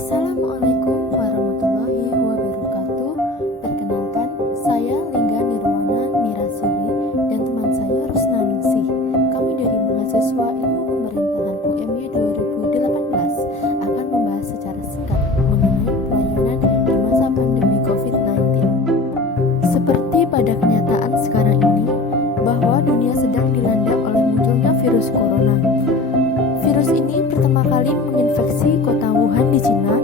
Assalamualaikum warahmatullahi wabarakatuh. Perkenalkan, saya Lingga Nirwana Nirasiwi dan teman saya Rusna Ningsih. Kami dari mahasiswa Ilmu Pemerintahan UMY 2018 akan membahas secara singkat mengenai pelayanan di masa pandemi COVID-19. Seperti pada kenyataan sekarang ini, bahwa dunia sedang dilanda oleh munculnya virus corona. Virus ini pertama kali menginfeksi kota Wuhan di Cina,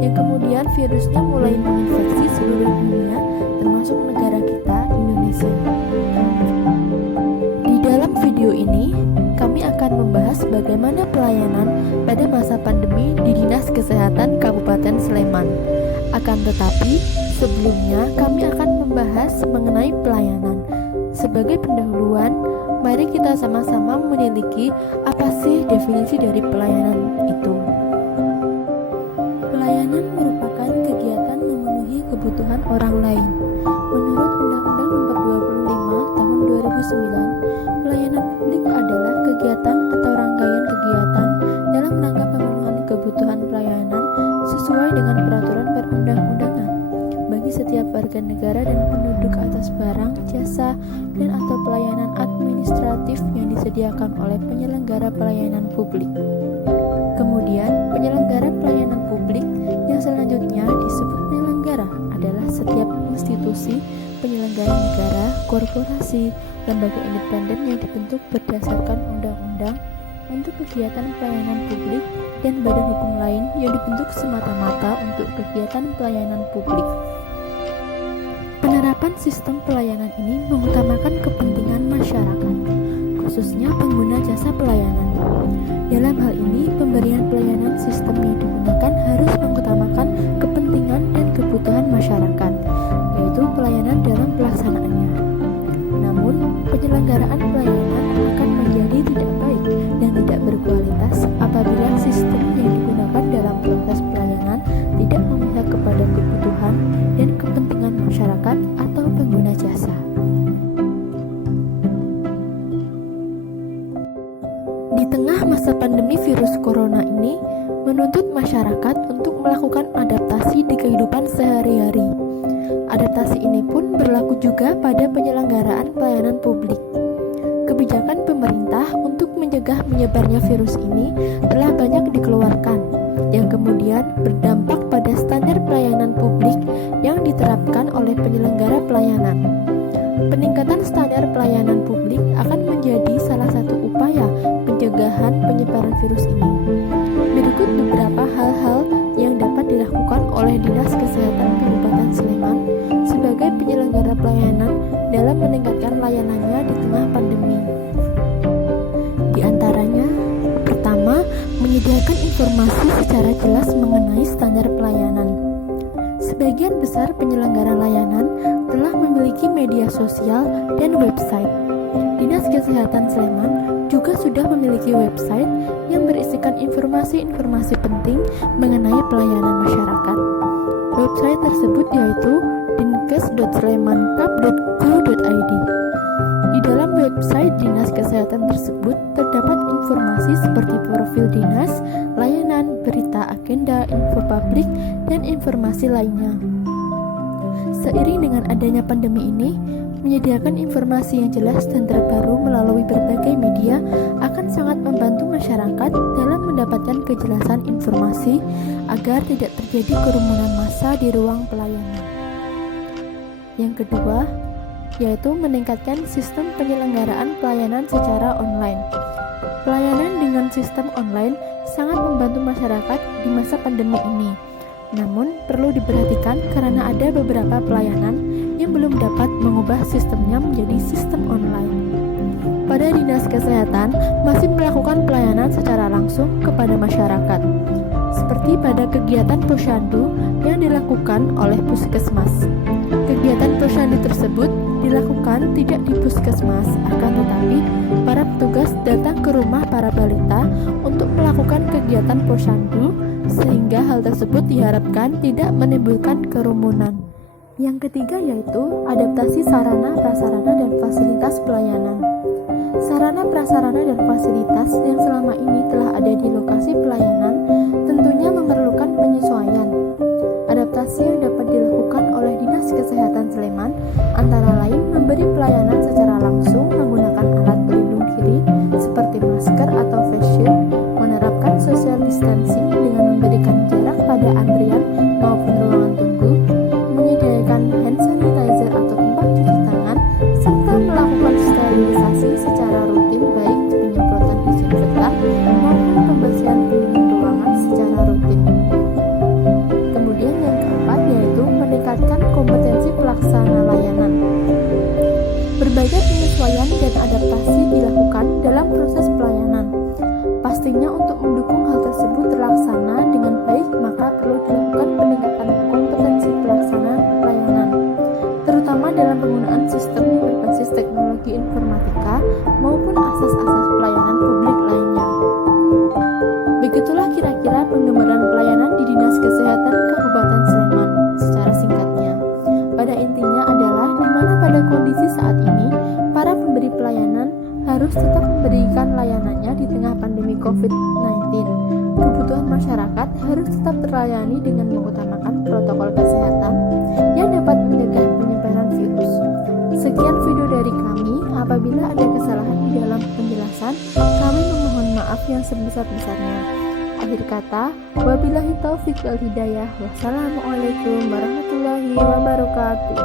yang kemudian virusnya mulai menginfeksi seluruh dunia, termasuk negara kita, Indonesia. Di dalam video ini, kami akan membahas bagaimana pelayanan pada masa pandemi di Dinas Kesehatan Kabupaten Sleman. Akan tetapi, sebelumnya kami akan membahas mengenai pelayanan. Sebagai pendahuluan, mari kita sama-sama meneliti apa sih definisi dari pelayanan itu. Pelayanan merupakan kegiatan memenuhi kebutuhan orang lain. Menurut Undang-Undang Nomor 25 Tahun 2009, pelayanan publik adalah kegiatan atau rangkaian kegiatan dalam rangka pemenuhan kebutuhan pelayanan sesuai dengan peraturan perundang-undangan bagi setiap warga negara dan penduduk atas barang, jasa, dan atau pelayanan administratif yang disediakan oleh penyelenggara pelayanan publik. Kemudian, penyelenggara pelayanan publik yang selanjutnya disebut penyelenggara adalah setiap institusi, penyelenggara negara, korporasi, lembaga independen yang dibentuk berdasarkan undang-undang untuk kegiatan pelayanan publik dan badan hukum lain yang dibentuk semata-mata untuk kegiatan pelayanan publik. Penerapan sistem pelayanan ini mengutamakan kepentingan masyarakat, khususnya pengguna jasa pelayanan. Dalam hal ini, pemberian pelayanan sistem yang digunakan harus mengutamakan kepentingan dan kebutuhan masyarakat, yaitu pelayanan dalam pelaksanaannya. Namun, penyelenggaraan pelayanan akan menjadi tidak baik dan tidak berkualitas apabila sistem yang digunakan dalam proses pelayanan tidak memihak kepada kebutuhan dan kepentingan masyarakat atau pengguna jasa. Di tengah masa pandemi virus corona ini menuntut masyarakat untuk melakukan adaptasi di kehidupan sehari-hari. Adaptasi ini pun berlaku juga pada penyelenggaraan pelayanan publik. Kebijakan pemerintah untuk mencegah menyebarnya virus ini telah banyak dikeluarkan, yang kemudian berdampak pada standar pelayanan publik yang diterapkan oleh penyelenggara pelayanan. Peningkatan standar pelayanan publik akan menjadi salah satu upaya pencegahan penyebaran virus ini. Berikut beberapa hal-hal yang dapat dilakukan oleh Dinas Kesehatan Kabupaten Sleman sebagai penyelenggara pelayanan dalam meningkatkan layanannya di tengah pandemi. Di antaranya, pertama, menyediakan informasi secara jelas mengenai standar pelayanan. Sebagian besar penyelenggara layanan telah memiliki media sosial dan website. Dinas Kesehatan Sleman juga sudah memiliki website yang berisikan informasi-informasi penting mengenai pelayanan masyarakat. Website tersebut yaitu dinkes.slemankap.go.id. Di dalam website Dinas Kesehatan tersebut terdapat informasi seperti profil dinas, layanan, berita, agenda, info publik, dan informasi lainnya. Seiring dengan adanya pandemi ini, menyediakan informasi yang jelas dan terbaru melalui berbagai media akan sangat membantu masyarakat dalam mendapatkan kejelasan informasi agar tidak terjadi kerumunan massa di ruang pelayanan. Yang kedua, yaitu meningkatkan sistem penyelenggaraan pelayanan secara online. Pelayanan dengan sistem online sangat membantu masyarakat di masa pandemi ini. Namun, perlu diperhatikan karena ada beberapa pelayanan yang belum dapat mengubah sistemnya menjadi sistem online. Pada Dinas Kesehatan masih melakukan pelayanan secara langsung kepada masyarakat, seperti pada kegiatan posyandu yang dilakukan oleh puskesmas. Kegiatan posyandu tersebut dilakukan tidak di puskesmas, akan tetapi para petugas datang ke rumah para balita untuk melakukan kegiatan posyandu, sehingga hal tersebut diharapkan tidak menimbulkan kerumunan. Yang ketiga yaitu adaptasi sarana, prasarana, dan fasilitas pelayanan. Sarana, prasarana, dan fasilitas yang selama ini telah ada di lokasi pelayanan tentunya memerlukan penyesuaian di tengah pandemi COVID-19. Kebutuhan masyarakat harus tetap terlayani dengan mengutamakan protokol kesehatan yang dapat mencegah penyebaran virus. Sekian video dari kami. Apabila ada kesalahan di dalam penjelasan, kami memohon maaf yang sebesar-besarnya. Akhir kata, wabillahi taufik wal hidayah. Wassalamualaikum warahmatullahi wabarakatuh.